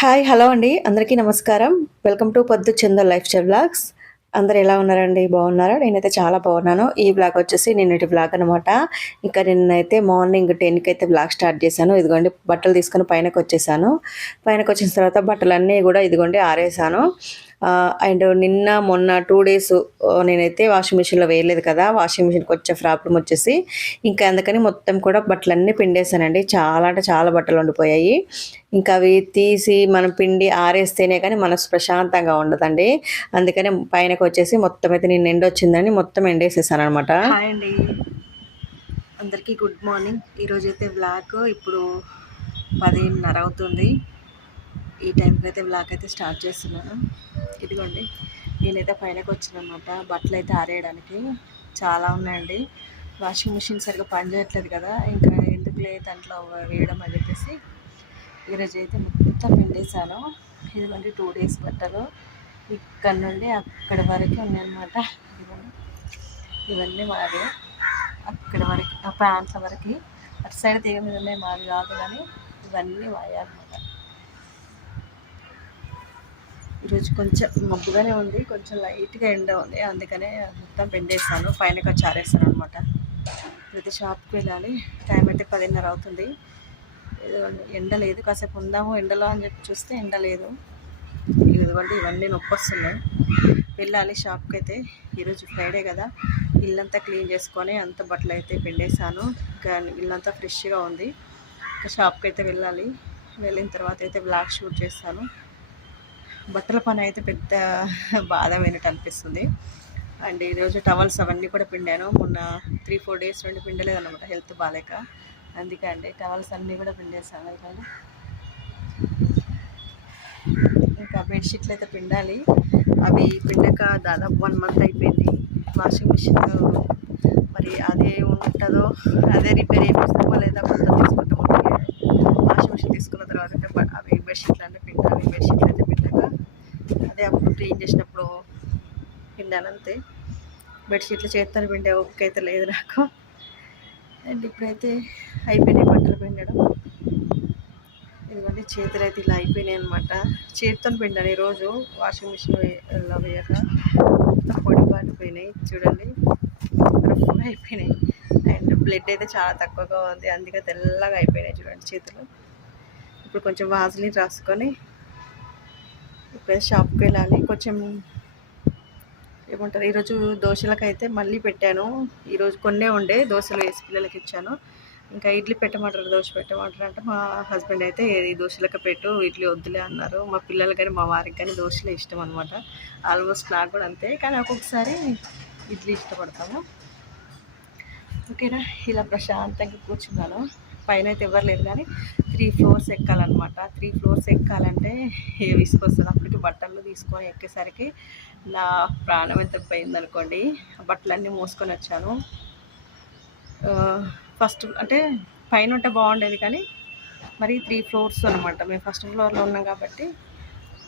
Hi hello అండి. అందరికీ నమస్కారం. వెల్కమ్ టు పొద్దు చంద లైఫ్ స్టైల్ బ్లాగ్స్. అందరు ఎలా ఉన్నారండి? బాగున్నారా? నేనైతే చాలా బాగున్నాను. ఈ బ్లాగ్ వచ్చేసి నిన్నటి బ్లాగ్ అనమాట ఇంకా నిన్నైతే మార్నింగ్ టెన్కి అయితే బ్లాగ్ స్టార్ట్ చేశాను. ఇదిగోండి బట్టలు తీసుకొని పైనకి వచ్చేసాను పైనకి వచ్చిన తర్వాత బట్టలన్నీ కూడా ఇదిగోండి ఆరేసాను. అండ్ నిన్న మొన్న టూ డేస్ నేనైతే వాషింగ్ మిషన్లో వేయలేదు కదా వాషింగ్ మిషన్కి వచ్చే ప్రాబ్లం వచ్చేసి ఇంకా అందుకని మొత్తం కూడా బట్టలన్నీ పిండేసానండి చాలా అంటే చాలా బట్టలు ఉండిపోయాయి ఇంకా అవి తీసి మనం పిండి ఆరేస్తేనే కానీ మనసు ప్రశాంతంగా ఉండదండి. అందుకని పైనకి వచ్చేసి మొత్తం అయితే నేను ఎండ వచ్చిందని మొత్తం ఎండేసేసాను అనమాట అండి. అందరికీ గుడ్ మార్నింగ్ ఈరోజు అయితే బ్లాక్ ఇప్పుడు పదిన్నర అవుతుంది. ఈ టైంకి అయితే బ్లాక్ అయితే స్టార్ట్ చేస్తున్నాను. ఇదిగోండి నేనైతే పైనకి వచ్చానమాట బట్టలు అయితే ఆరేయడానికి చాలా ఉన్నాయండి. వాషింగ్ మిషన్ సరిగ్గా పని చేయట్లేదు కదా ఇంకా ఎందుకులే దాంట్లో వేయడం అని చెప్పేసి ఈరోజు అయితే మొత్తం పిండేసాను ఇదిగోండి టూ డేస్ బట్టలు ఇక్కడ నుండి అక్కడి వరకు ఉన్నాయన్నమాట. ఇదిగోండి ఇవన్నీ మావి అక్కడ వరకు ఆ ప్యాంట్ల వరకు. అటు సైడ్ తీగ మీద ఉన్నాయి మావి కాదు కానీ ఇవన్నీ మాయాలన్నమాట ఈరోజు కొంచెం మబ్బుగానే ఉంది కొంచెం లైట్గా ఎండ ఉంది అందుకనే మొత్తం పెండేస్తాను పైన చారేస్తాను అనమాట ప్రతి షాప్కి వెళ్ళాలి టైం అయితే పదిన్నర అవుతుంది. ఎండ లేదు కాసేపు ఉందాము ఎండలో అని చెప్పి చూస్తే ఎండ లేదు. ఇదివరకు ఇవన్నీ నొప్పి వస్తున్నాయి. వెళ్ళాలి షాప్కి అయితే ఈరోజు ఫ్రైడే కదా ఇల్లంతా క్లీన్ చేసుకొని అంత బట్టలు అయితే పిండేసాను ఇంకా ఇల్లంతా ఫ్రెష్గా ఉంది. ఇంకా షాప్కి అయితే వెళ్ళాలి వెళ్ళిన తర్వాత అయితే బ్లాక్ షూట్ చేస్తాను. బట్టల పని అయితే పెద్ద బాధమైనట్టు అనిపిస్తుంది. అండ్ ఈరోజు టవల్స్ అవన్నీ కూడా పిండాను. మొన్న త్రీ ఫోర్ డేస్ నుండి పిండలేదు అనమాట హెల్త్ బాగాలేక అందుకే అండి టవల్స్ అన్నీ కూడా పిండేసాను ఇవాళ ఇంకా బెడ్షీట్లు అయితే పిండాలి. అవి పిండక దాదాపు వన్ మంత్ అయిపోయింది. వాషింగ్ మిషన్ మరి అదే ఉంటుందో అదే రిపేర్ చేపిస్తామో లేదా కొత్త తీసుకుంటామో వాషింగ్ మిషన్ తీసుకున్న తర్వాత అవి బెడ్షీట్లు అంటే పిండాలి. బెడ్షీట్లు అయితే అదే అప్పుడు క్లీన్ చేసినప్పుడు పిండాను అంతే బెడ్షీట్లు చేత్తని పిండే ఓపిక అయితే లేదు నాకు. అండ్ ఇప్పుడైతే అయిపోయినాయి బట్టలు పిండడం. ఇదిగోండి చేతులు అయితే ఇలా అయిపోయినాయి అనమాట చేతితో పిండాను ఈరోజు. వాషింగ్ మిషన్లో వేయక. మొత్తం పొడి పాటిపోయినాయి చూడండి. రఫ్గా అయిపోయినాయి. అండ్ బ్లడ్ అయితే చాలా తక్కువగా ఉంది. అందుకే తెల్లగా అయిపోయినాయి చూడండి చేతులు. ఇప్పుడు కొంచెం వాజలిన్ రాసుకొని ఇప్పుడు షాప్కి వెళ్ళాలి. కొంచెం ఏమంటారు ఈరోజు దోశలకైతే మళ్ళీ పెట్టాను. ఈరోజు కొన్నే ఉండే దోశలు వేసి పిల్లలకి ఇచ్చాను. ఇంకా ఇడ్లీ పెట్టమంటారు దోశ పెట్టమంటారు అంటే మా హస్బెండ్ అయితే ఈ దోశలకు పెట్టు ఇడ్లీ వద్దులే అన్నారు. మా పిల్లలు కానీ మా వారికి కానీ దోశలే ఇష్టం అనమాట ఆల్మోస్ట్ నాకు కూడా అంతే. కానీ ఒక్కొక్కసారి ఇడ్లీ ఇష్టపడతాము. ఓకేనా? ఇలా ప్రశాంతంగా కూర్చున్నాను. పైన అయితే ఎవరు కానీ త్రీ ఫ్లోర్స్ ఎక్కాలన్నమాట. త్రీ ఫ్లోర్స్ ఎక్కాలంటే ఏ విసుకొస్తుంది? అప్పటికి బట్టలు తీసుకొని ఎక్కేసరికి నా ప్రాణం ఎంత పోయిందనుకోండి. బట్టలన్నీ మోసుకొని వచ్చాను. ఫస్ట్ అంటే పైన ఉంటే బాగుండేది కానీ మరి త్రీ ఫ్లోర్స్ అనమాట మేము ఫస్ట్ ఫ్లోర్లో ఉన్నాం కాబట్టి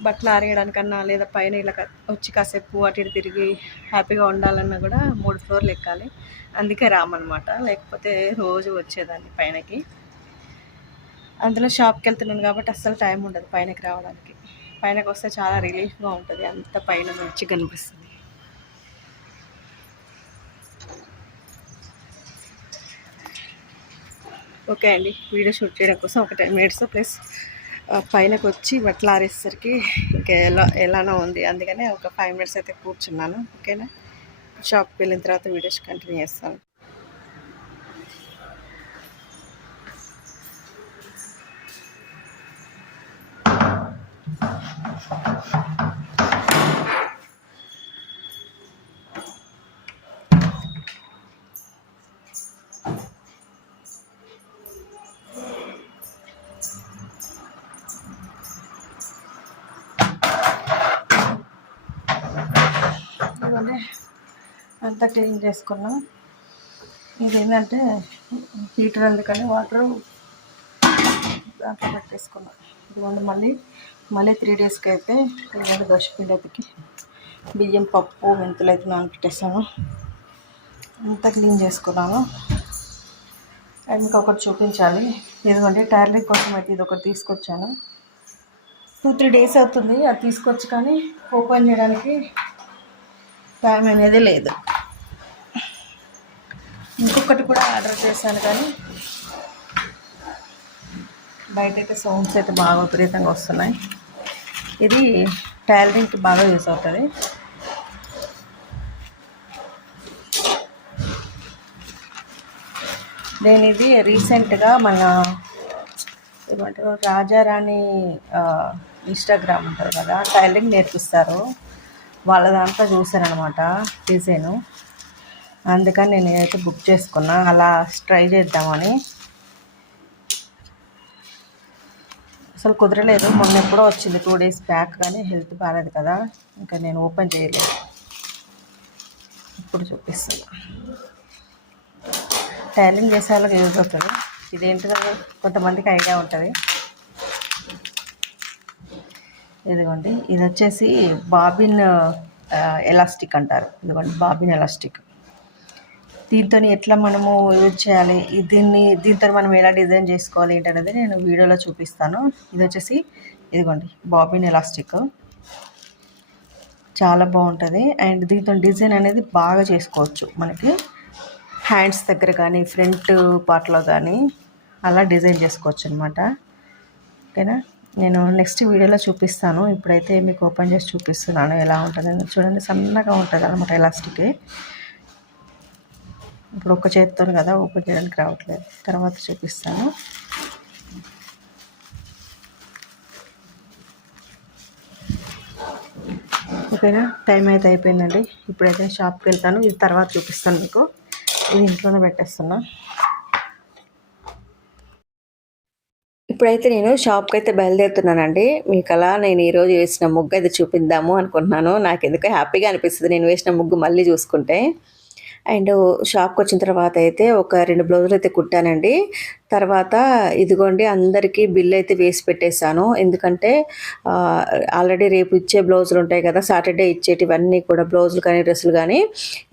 బట్టలు ఆరేయడానికన్నా లేదా పైన ఇలా వచ్చి కాసేపు అటు ఇటు తిరిగి హ్యాపీగా ఉండాలన్నా కూడా మూడు ఫ్లోర్లు ఎక్కాలి. అందుకే రామన్నమాట. లేకపోతే రోజు వచ్చేదాన్ని పైనకి. అందులో షాప్కి వెళ్తున్నాను కాబట్టి అస్సలు టైం ఉండదు పైనకి రావడానికి. పైనకి వస్తే చాలా రిలీఫ్గా ఉంటుంది. అంత పైన మంచిగా కనిపిస్తుంది. ఓకే అండి. వీడియో షూట్ చేయడం కోసం ఒక టెన్ మినిట్స్ ప్లస్ పైనకు వచ్చి బట్టలు ఆరేసరికి ఇంకా ఎలా ఎలానో ఉంది. అందుకనే ఒక ఫైవ్ మినిట్స్ అయితే కూర్చున్నాను. ఓకేనా? షాప్కి వెళ్ళిన తర్వాత వీడియోస్ కంటిన్యూ చేస్తాను. ఇవన్నీ అంతా క్లీన్ చేసుకున్నాం. ఇదేంటంటే హీటర్ అందుకని వాటర్ దాంట్లో పెట్టేసుకున్నాం. ఇదిగోండి మళ్ళీ మళ్ళీ త్రీ డేస్కి అయితే ఇదిగోండి దోశపిండి అయితే బియ్యం పప్పు మెంతులు అయితే నానపెట్టేసాను. అంతా క్లీన్ చేసుకున్నాను. అండ్ ఒకటి చూపించాలి. ఇదిగోండి టైర్లింగ్ కోసం అయితే ఇది ఒకటి తీసుకొచ్చాను. టూ త్రీ డేస్ అవుతుంది అది తీసుకొచ్చి కానీ ఓపెన్ చేయడానికి టైం అనేది లేదు. ఇంకొకటి కూడా ఆర్డర్ చేశాను కానీ బయట అయితే సౌండ్స్ అయితే బాగా విపరీతంగా వస్తున్నాయి. ఇది టైలరింగ్కి బాగా యూస్ అవుతుంది. నేను ఇది రీసెంట్గా మన ఏమంటారు రాజారాణి ఇన్స్టాగ్రామ్ ఉంటారు కదా టైలరింగ్ నేర్పిస్తారు. వాళ్ళ దాంట్లో చూసాను అనమాట డిజైను. అందుకని నేను ఏదైతే బుక్ చేసుకున్నా. అలా ట్రై చేద్దామని. అసలు కుదరలేదు. మొన్న ఎప్పుడో వచ్చింది టూ డేస్ బ్యాక్ కానీ హెల్త్ బాగాలేదు కదా. ఇంకా నేను ఓపెన్ చేయలేదు. ఇప్పుడు చూపిస్తాను టైలింగ్ చేసే వాళ్ళకి యూజ్ అవుతుంది. ఇదేంటిదో కొంతమందికి ఐడియా ఉంటుంది. ఇదిగోండి. ఇది వచ్చేసి బాబిన్ ఎలాస్టిక్ అంటారు. ఇదిగోండి బాబిన్ ఎలాస్టిక్. దీంతో ఎట్లా మనము యూజ్ చేయాలి? దీన్ని దీంతో మనం ఎలా డిజైన్ చేసుకోవాలి ఏంటనేది నేను వీడియోలో చూపిస్తాను. ఇది వచ్చేసి ఇదిగోండి బాబిన్ ఎలాస్టిక్. చాలా బాగుంటుంది. అండ్ దీంతో డిజైన్ అనేది బాగా చేసుకోవచ్చు మనకి. హ్యాండ్స్ దగ్గర కానీ ఫ్రంట్ పార్ట్లో కానీ అలా డిజైన్ చేసుకోవచ్చు అనమాట ఓకేనా? నేను నెక్స్ట్ వీడియోలో చూపిస్తాను. ఇప్పుడైతే మీకు ఓపెన్ చేసి చూపిస్తున్నాను ఎలా ఉంటుంది చూడండి సన్నగా ఉంటుంది అనమాట ఎలాస్టిక్. ఇప్పుడు ఒక చేతితో కదా ఓపెన్ చేయడానికి రావట్లేదు. తర్వాత చూపిస్తాను. ఓకేనా? టైం అయితే అయిపోయిందండి. ఇప్పుడైతే షాప్కి వెళ్తాను. ఇది తర్వాత చూపిస్తాను మీకు. ఇది ఇంట్లోనే పెట్టేస్తున్నా. ఇప్పుడైతే నేను షాప్కి అయితే బయలుదేరుతున్నానండి. మీకు అలా నేను ఈరోజు వేసిన ముగ్గు అయితే చూపిద్దాము అనుకుంటున్నాను. నాకు ఎందుకో హ్యాపీగా అనిపిస్తుంది నేను వేసిన ముగ్గు మళ్ళీ చూసుకుంటే. అండ్ షాప్కి వచ్చిన తర్వాత అయితే ఒక రెండు బ్లౌజులు అయితే కుట్టానండి. తర్వాత ఇదిగోండి అందరికీ బిల్ అయితే వేసి పెట్టేశాను. ఎందుకంటే ఆల్రెడీ రేపు ఇచ్చే బ్లౌజులు ఉంటాయి కదా సాటర్డే ఇచ్చేటివన్నీ కూడా బ్లౌజులు కానీ డ్రెస్సులు కానీ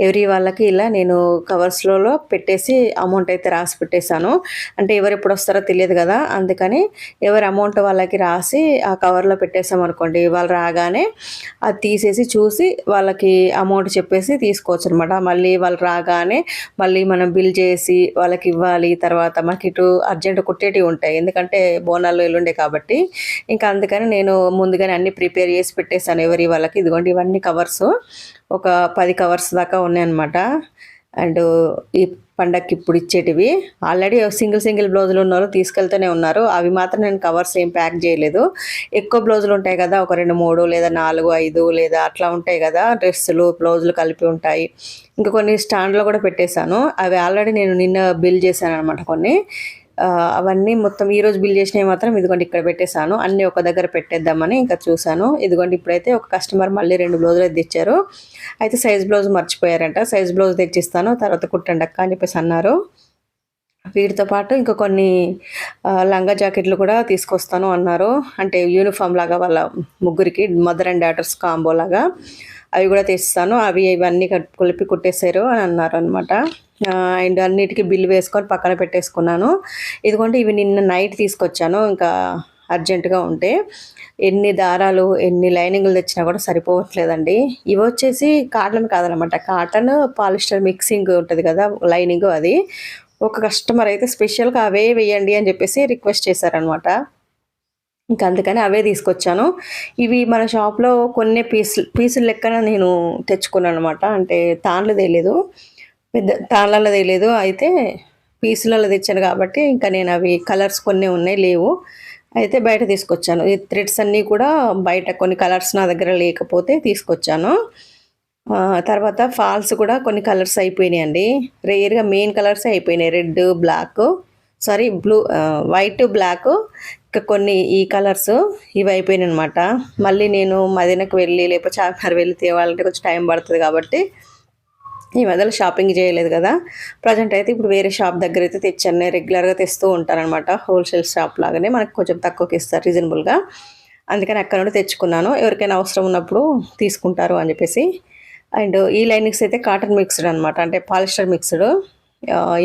ఎవరి వాళ్ళకి ఇలా నేను కవర్స్లలో పెట్టేసి అమౌంట్ అయితే రాసి పెట్టేశాను. అంటే ఎవరు ఎప్పుడు వస్తారో తెలియదు కదా అందుకని ఎవరి అమౌంట్ వాళ్ళకి రాసి ఆ కవర్లో పెట్టేసాం అనుకోండి. వాళ్ళు రాగానే అది తీసేసి చూసి వాళ్ళకి అమౌంట్ చెప్పేసి తీసుకోవచ్చు అనమాట మళ్ళీ వాళ్ళు రాగానే మళ్ళీ మనం బిల్ చేసి వాళ్ళకి ఇవ్వాలి. తర్వాత మనకి ఇటు అర్జెంట్ కుట్టేటివి ఉంటాయి. ఎందుకంటే బోనాలు ఎల్లుండే కాబట్టి. ఇంకా అందుకని నేను ముందుగానే అన్ని ప్రిపేర్ చేసి పెట్టేశాను. ఎవరి వాళ్ళకి ఇదిగోండి ఇవన్నీ కవర్స్. ఒక పది కవర్స్ దాకా ఉన్నాయన్నమాట. అండ్ ఈ పండక్కి ఇప్పుడు ఇచ్చేటివి. ఆల్రెడీ సింగిల్ సింగిల్ బ్లౌజులు ఉన్నారు తీసుకెళ్తూనే ఉన్నారు. అవి మాత్రం నేను కవర్స్ ఏం ప్యాక్ చేయలేదు. ఎక్కువ బ్లౌజులు ఉంటాయి కదా ఒక రెండు మూడు లేదా నాలుగు ఐదు లేదా అట్లా ఉంటాయి కదా డ్రెస్సులు బ్లౌజులు కలిపి ఉంటాయి. ఇంకా కొన్ని స్టాండ్లో కూడా పెట్టేశాను. అవి ఆల్రెడీ నేను నిన్న బిల్ చేశాను అనమాట కొన్ని. అవన్నీ మొత్తం ఈరోజు బిల్ చేసినవి మాత్రం ఇదిగోండి ఇక్కడ పెట్టేశాను. అన్నీ ఒక దగ్గర పెట్టేద్దామని ఇంకా చూశాను. ఇదిగోండి ఇప్పుడైతే ఒక కస్టమర్ మళ్ళీ రెండు బ్లౌజులు అయితే తెచ్చారు. అయితే సైజ్ బ్లౌజ్ మర్చిపోయారంట. సైజ్ బ్లౌజ్ తెచ్చిస్తాను. తర్వాత కుట్టండి అక్క అని చెప్పేసి అన్నారు. వీటితో పాటు ఇంకా కొన్ని లంగా జాకెట్లు కూడా తీసుకొస్తాను అన్నారు. అంటే యూనిఫామ్ లాగా వాళ్ళ ముగ్గురికి మదర్ అండ్ డాటర్స్ కాంబో లాగా అవి కూడా తెస్తాను. అవి ఇవన్నీ కలిపి కుట్టేశారు అని అన్నారు అనమాట అండ్ అన్నిటికీ బిల్ వేసుకొని పక్కన పెట్టేసుకున్నాను. ఇదిగోండి ఇవి నిన్న నైట్ తీసుకొచ్చాను. ఇంకా అర్జెంటుగా ఉంటే ఎన్ని దారాలు ఎన్ని లైనింగ్లు తెచ్చినా కూడా సరిపోవట్లేదండి. ఇవి వచ్చేసి కాటన్ కాదనమాట. కాటన్ పాలిస్టర్ మిక్సింగ్ ఉంటుంది కదా లైనింగ్ అది. ఒక కస్టమర్ అయితే స్పెషల్గా అవే వేయండి అని చెప్పేసి రిక్వెస్ట్ చేశారనమాట ఇంకా అందుకని అవే తీసుకొచ్చాను. ఇవి మన షాప్లో కొన్ని పీసులు పీసులు లెక్కన నేను తెచ్చుకున్నాను అనమాట అంటే తాన్లు తెలియదు పెద్ద తాళ్ళలో తెలియదు అయితే పీసులలో తెచ్చాను కాబట్టి ఇంకా నేను అవి కలర్స్ కొన్ని ఉన్నాయి లేవు. అయితే బయట తీసుకొచ్చాను. ఈ థ్రెడ్స్ అన్నీ కూడా బయట కొన్ని కలర్స్ నా దగ్గర లేకపోతే తీసుకొచ్చాను. తర్వాత ఫాల్స్ కూడా కొన్ని కలర్స్ అయిపోయినాయి అండి రేర్గా మెయిన్ కలర్స్ అయిపోయినాయి. Red black sorry blue white black ఇంకా కొన్ని ఈ కలర్స్ ఇవి అయిపోయినాయి అనమాట మళ్ళీ నేను మదీనకు వెళ్ళి లేకపోతే చార్మినార్ వెళ్ళి తేవాలంటే కొంచెం టైం పడుతుంది కాబట్టి ఈ మధ్యలో షాపింగ్ చేయలేదు కదా. ప్రజెంట్ అయితే ఇప్పుడు వేరే షాప్ దగ్గర అయితే తెచ్చాను. నేను రెగ్యులర్గా తెస్తూ ఉంటానన్నమాట. హోల్సేల్ షాప్ లాగానే మనకు కొంచెం తక్కువకి ఇస్తారు రీజనబుల్గా అందుకని అక్కడ నుండి తెచ్చుకున్నాను. ఎవరికైనా అవసరం ఉన్నప్పుడు తీసుకుంటారు అని చెప్పేసి అండ్ ఈ లైనింగ్స్ అయితే కాటన్ మిక్స్డ్ అనమాట అంటే పాలిస్టర్ మిక్స్డ్.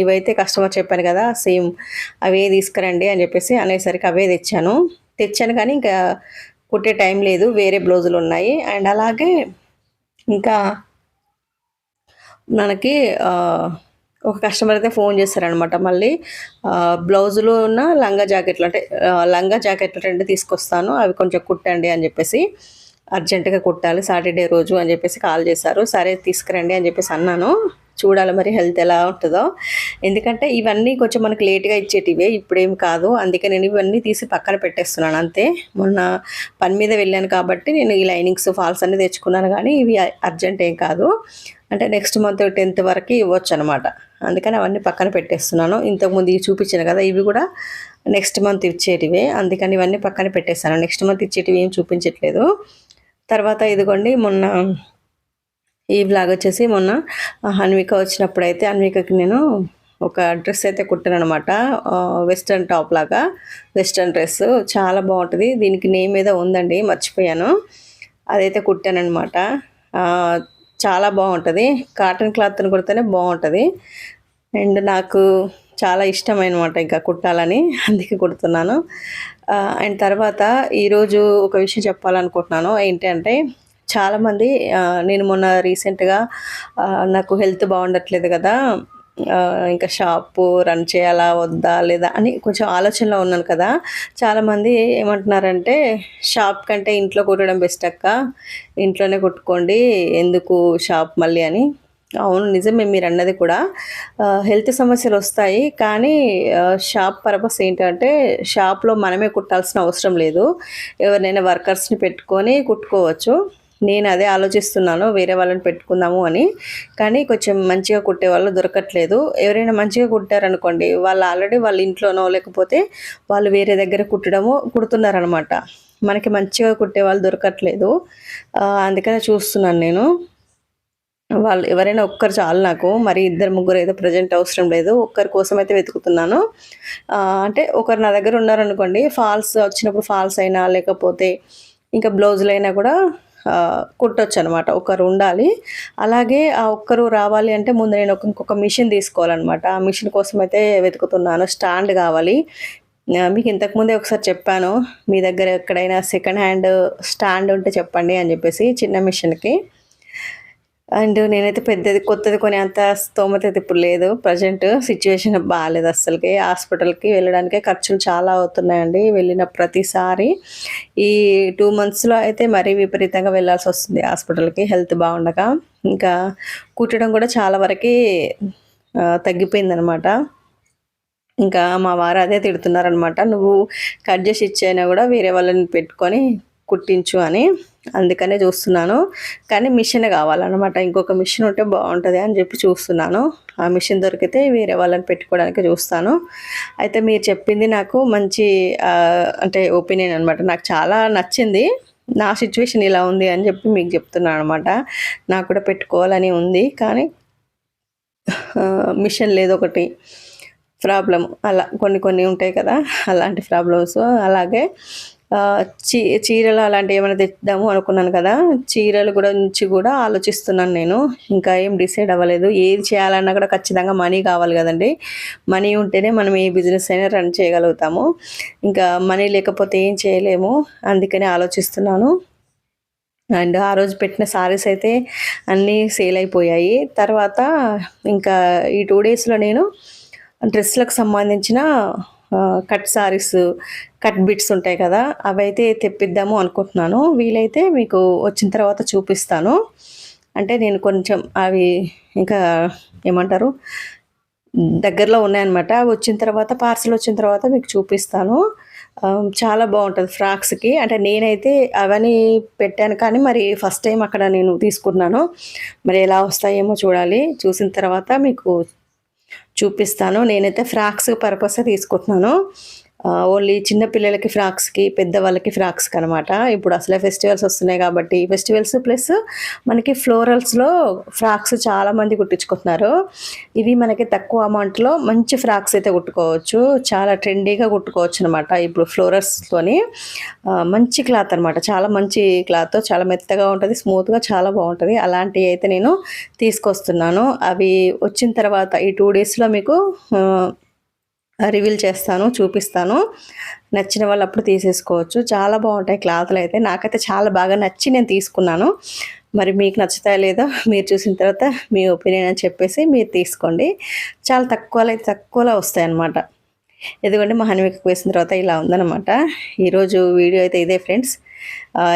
ఇవైతే కస్టమర్ చెప్పాను కదా సేమ్ అవే తీసుకురండి అని చెప్పేసి అనేసరికి అవే తెచ్చాను. తెచ్చాను కానీ ఇంకా కుట్టే టైం లేదు వేరే బ్లౌజులు ఉన్నాయి. అండ్ అలాగే ఇంకా మనకి ఒక కస్టమర్ అయితే ఫోన్ చేశారనమాట మళ్ళీ బ్లౌజులు ఉన్న లంగా జాకెట్లు అంటే లంగా జాకెట్లు రెండు తీసుకొస్తాను అవి కొంచెం కుట్టండి అని చెప్పేసి. అర్జెంటుగా కుట్టాలి సాటర్డే రోజు అని చెప్పేసి కాల్ చేశారు. సరే తీసుకురండి అని చెప్పేసి అన్నాను. చూడాలి మరి హెల్త్ ఎలా ఉంటుందో. ఎందుకంటే ఇవన్నీ కొంచెం మనకు లేట్గా ఇచ్చేటివే ఇప్పుడేం కాదు. అందుకే నేను ఇవన్నీ తీసి పక్కన పెట్టేస్తున్నాను అంతే. మొన్న పని మీద వెళ్ళాను కాబట్టి నేను ఈ లైనింగ్స్ ఫాల్స్ అన్నీ తెచ్చుకున్నాను కానీ ఇవి అర్జెంట్ ఏం కాదు. అంటే నెక్స్ట్ మంత్ టెన్త్ వరకు ఇవ్వచ్చు అనమాట అందుకని అవన్నీ పక్కన పెట్టేస్తున్నాను. ఇంతకుముందు ఇవి చూపించాను కదా ఇవి కూడా నెక్స్ట్ మంత్ ఇచ్చేటివే. అందుకని ఇవన్నీ పక్కన పెట్టేస్తాను నెక్స్ట్ మంత్ ఇచ్చేటివి ఏం చూపించట్లేదు. తర్వాత ఇదిగోండి మొన్న ఈ బ్లాగ్ వచ్చేసి మొన్న హన్విక వచ్చినప్పుడు అయితే హన్వికకి నేను ఒక డ్రెస్ అయితే కుట్టాను అనమాట వెస్ట్రన్ టాప్ లాగా వెస్ట్రన్ డ్రెస్. చాలా బాగుంటుంది. దీనికి నేమ్ ఏదో ఉందండి మర్చిపోయాను. అదైతే కుట్టానమాట చాలా బాగుంటుంది. కాటన్ క్లాత్ని కుడితేనే బాగుంటుంది. అండ్ నాకు చాలా ఇష్టమైనమాట ఇంకా కుట్టాలని అందుకే కుడుతున్నాను. అండ్ తర్వాత ఈరోజు ఒక విషయం చెప్పాలనుకుంటున్నాను. ఏంటంటే చాలామంది నేను మొన్న రీసెంట్గా నాకు హెల్త్ బాగుండట్లేదు కదా ఇంకా షాపు రన్ చేయాలా వద్దా లేదా అని కొంచెం ఆలోచనలో ఉన్నాను కదా చాలామంది ఏమంటున్నారంటే షాప్ కంటే ఇంట్లో కుట్టడం బెస్ట్ అక్క ఇంట్లోనే కుట్టుకోండి ఎందుకు షాప్ మళ్ళీ అని. అవును నిజమే మీరు అన్నది కూడా హెల్త్ సమస్యలు వస్తాయి కానీ షాప్ పర్పస్ ఏంటంటే షాప్లో మనమే కుట్టాల్సిన అవసరం లేదు. ఎవరినైనా వర్కర్స్ని పెట్టుకొని కుట్టుకోవచ్చు. నేను అదే ఆలోచిస్తున్నాను వేరే వాళ్ళని పెట్టుకుందాము అని. కానీ కొంచెం మంచిగా కుట్టే వాళ్ళు దొరకట్లేదు. ఎవరైనా మంచిగా కుట్టారనుకోండి వాళ్ళు ఆల్రెడీ వాళ్ళ ఇంట్లోనో లేకపోతే వాళ్ళు వేరే దగ్గర కుట్టడము కుడుతున్నారనమాట. మనకి మంచిగా కుట్టే వాళ్ళు దొరకట్లేదు. అందుకనే చూస్తున్నాను నేను. వాళ్ళు ఎవరైనా ఒక్కరు చాలు నాకు మరి ఇద్దరు ముగ్గురు అయితే ప్రజెంట్ అవసరం లేదు ఒక్కరి కోసం అయితే వెతుకుతున్నాను అంటే ఒకరు నా దగ్గర ఉన్నారనుకోండి ఫాల్స్ వచ్చినప్పుడు ఫాల్స్ అయినా లేకపోతే ఇంకా బ్లౌజులు అయినా కూడా కుట్టచ్చు కుట్టొచ్చు అనమాట ఒకరు ఉండాలి. అలాగే ఆ ఒక్కరు రావాలి అంటే ముందు నేను ఒక ఇంకొక మిషన్ తీసుకోవాలన్నమాట. ఆ మిషన్ కోసం అయితే వెతుకుతున్నాను స్టాండ్ కావాలి. మీకు ఇంతకుముందే ఒకసారి చెప్పాను మీ దగ్గర ఎక్కడైనా సెకండ్ హ్యాండ్ స్టాండ్ ఉంటే చెప్పండి అని చెప్పేసి చిన్న మిషన్కి. అండ్ నేనైతే పెద్దది కొత్తది కొనే అంత స్తోమత అయితే ఇప్పుడు లేదు. ప్రజెంట్ సిచ్యువేషన్ బాగాలేదు అస్సలకి. హాస్పిటల్కి వెళ్ళడానికే ఖర్చులు చాలా అవుతున్నాయండి. వెళ్ళిన ప్రతిసారి ఈ టూ మంత్స్లో అయితే మరీ విపరీతంగా వెళ్ళాల్సి వస్తుంది హాస్పిటల్కి. హెల్త్ బాగుండక ఇంకా కుట్టడం కూడా చాలా వరకు తగ్గిపోయిందనమాట. ఇంకా మా వారు అదే తిడుతున్నారనమాట. నువ్వు కట్ చేసి ఇచ్చైనా కూడా వేరే వాళ్ళని పెట్టుకొని కుట్టించు అని అందుకనే చూస్తున్నాను. కానీ మిషన్ కావాలన్నమాట. ఇంకొక మిషన్ ఉంటే బాగుంటుంది అని చెప్పి చూస్తున్నాను. ఆ మిషన్ దొరికితే వేరే వాళ్ళని పెట్టుకోవడానికి చూస్తాను. అయితే మీరు చెప్పింది నాకు మంచి అంటే ఒపీనియన్ అనమాట నాకు చాలా నచ్చింది. నా సిచ్యువేషన్ ఇలా ఉంది అని చెప్పి మీకు చెప్తున్నాను అనమాట నాకు కూడా పెట్టుకోవాలని ఉంది. కానీ మిషన్ లేదు ఒకటి. ప్రాబ్లం అలా కొన్ని కొన్ని ఉంటాయి కదా అలాంటి ప్రాబ్లమ్స్. అలాగే చీ చీరలు అలాంటివి ఏమైనా తెద్దాము అనుకున్నాను కదా చీరలు గురించి కూడా ఆలోచిస్తున్నాను నేను. ఇంకా ఏం డిసైడ్ అవ్వలేదు. ఏది చేయాలన్నా కూడా ఖచ్చితంగా మనీ కావాలి కదండి. మనీ ఉంటేనే మనం ఏ బిజినెస్ అయినా రన్ చేయగలుగుతాము. ఇంకా మనీ లేకపోతే ఏం చేయలేము అందుకని ఆలోచిస్తున్నాను. అండ్ ఆ రోజు పెట్టిన సారీస్ అయితే అన్నీ సేల్ అయిపోయాయి. తర్వాత ఇంకా ఈ టూ డేస్లో నేను డ్రెస్లకు సంబంధించిన కట్ సారీస్ కట్ బిట్స్ ఉంటాయి కదా అవి అయితే తెప్పిద్దాము అనుకుంటున్నాను. వీలైతే మీకు వచ్చిన తర్వాత చూపిస్తాను. అంటే నేను కొంచెం అవి ఇంకా ఏమంటారు దగ్గరలో ఉన్నాయన్నమాట. అవి వచ్చిన తర్వాత పార్సల్ వచ్చిన తర్వాత మీకు చూపిస్తాను. చాలా బాగుంటుంది ఫ్రాక్స్కి. అంటే నేనైతే అవన్నీ పెట్టాను కానీ మరి ఫస్ట్ టైం అక్కడ నేను తీసుకున్నాను. మరి ఎలా వస్తాయేమో చూడాలి. చూసిన తర్వాత మీకు చూపిస్తాను. నేనైతే ఫ్రాక్స్ పర్పస్ తీసుకుంటున్నాను. ఓన్లీ చిన్నపిల్లలకి ఫ్రాక్స్కి పెద్దవాళ్ళకి ఫ్రాక్స్కి అనమాట ఇప్పుడు అసలే ఫెస్టివల్స్ వస్తున్నాయి కాబట్టి ఫెస్టివల్స్ ప్లస్ మనకి ఫ్లోరల్స్లో ఫ్రాక్స్ చాలామంది కుట్టించుకుంటున్నారు. ఇవి మనకి తక్కువ అమౌంట్లో మంచి ఫ్రాక్స్ అయితే కుట్టుకోవచ్చు. చాలా ట్రెండీగా కుట్టుకోవచ్చు అనమాట ఇప్పుడు ఫ్లోరల్స్తోని మంచి క్లాత్ అనమాట చాలా మంచి క్లాత్ చాలా మెత్తగా ఉంటుంది స్మూత్గా చాలా బాగుంటుంది. అలాంటివి అయితే నేను తీసుకొస్తున్నాను. అవి వచ్చిన తర్వాత ఈ టూ డేస్లో మీకు రివీల్ చేస్తాను చూపిస్తాను. నచ్చిన వాళ్ళు అప్పుడు తీసేసుకోవచ్చు. చాలా బాగుంటాయి క్లాత్లు అయితే. నాకైతే చాలా బాగా నచ్చి నేను తీసుకున్నాను. మరి మీకు నచ్చుతాయో లేదో మీరు చూసిన తర్వాత మీ ఒపీనియన్ అని చెప్పేసి మీరు తీసుకోండి. చాలా తక్కువలో అయితే తక్కువలో వస్తాయి అన్నమాట ఎందుకంటే మా హనుమికకు వేసిన తర్వాత ఇలా ఉందన్నమాట. ఈరోజు వీడియో అయితే ఇదే ఫ్రెండ్స్.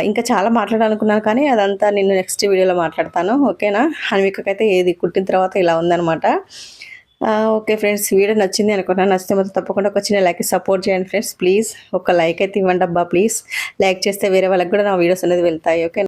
ఇంకా చాలా మాట్లాడాలనుకున్నాను కానీ అదంతా నేను నెక్స్ట్ వీడియోలో మాట్లాడతాను. ఓకేనా? హన్వికకి అయితే ఏది కుట్టిన తర్వాత ఇలా ఉందన్నమాట. ఓకే ఫ్రెండ్స్ వీడియో నచ్చింది అనుకున్నా నచ్చితే మాత్రం తప్పకుండా ఒక చిన్న లైక్ సపోర్ట్ చేయండి ఫ్రెండ్స్ ప్లీజ్. ఒక లైక్ అయితే ఇవ్వండి అబ్బా ప్లీజ్. లైక్ చేస్తే వేరే వాళ్ళకి కూడా నా వీడియోస్ అనేది వెళ్తాయి ఓకే?